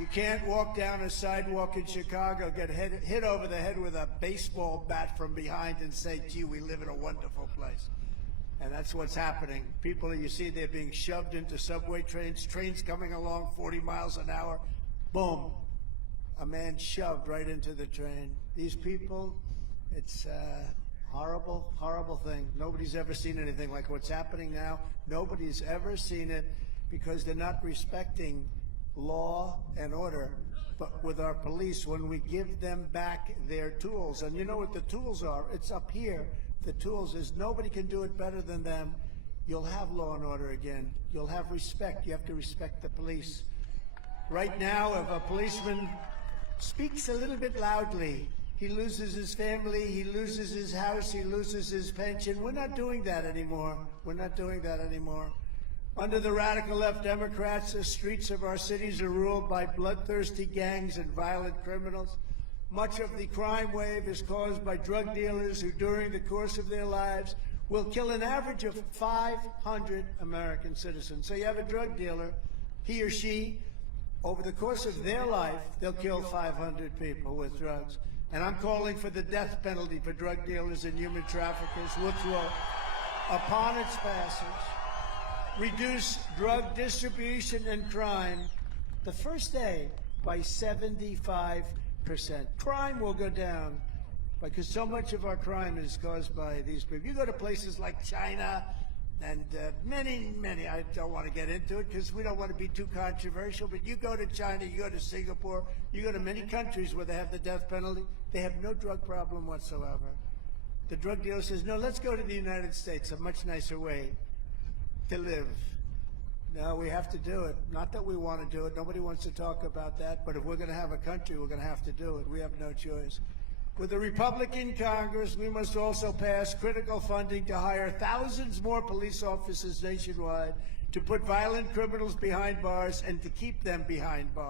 You can't walk down a sidewalk in Chicago, get hit over the head with a baseball bat from behind and say, gee, we live in a wonderful place. And that's what's happening. People, you see, they're being shoved into subway trains, trains coming along 40 miles an hour. Boom. A man shoved right into the train. These people, it's a horrible, horrible thing. Nobody's ever seen anything like what's happening now. Nobody's ever seen it because they're not respecting law and order. But with our police, when we give them back their tools, and you know what the tools are? It's up here. The tools is nobody can do it better than them. You'll have law and order again. You'll have respect. You have to respect the police. Right now, if a policeman speaks a little bit loudly, he loses his family, he loses his house, he loses his pension. We're not doing that anymore. We're not doing that anymore. Under the radical left Democrats, the streets of our cities are ruled by bloodthirsty gangs and violent criminals. Much of the crime wave is caused by drug dealers who, during the course of their lives, will kill an average of 500 American citizens. So you have a drug dealer, he or she, over the course of their life, they'll kill 500 people with drugs. And I'm calling for the death penalty for drug dealers and human traffickers, which will, upon its passage, reduce drug distribution and crime the first day by 75%. Crime will go down because so much of our crime is caused by these people. You go to places like China and many, I don't want to get into it because we don't want to be too controversial, but you go to China, you go to Singapore, you go to many countries where they have the death penalty, they have no drug problem whatsoever. The drug dealer says, no, let's go to the United States, a much nicer way to live. No, we have to do it. Not that we want to do it. Nobody wants to talk about that. But if we're going to have a country, we're going to have to do it. We have no choice. With a Republican Congress, we must also pass critical funding to hire thousands more police officers nationwide, to put violent criminals behind bars and to keep them behind bars.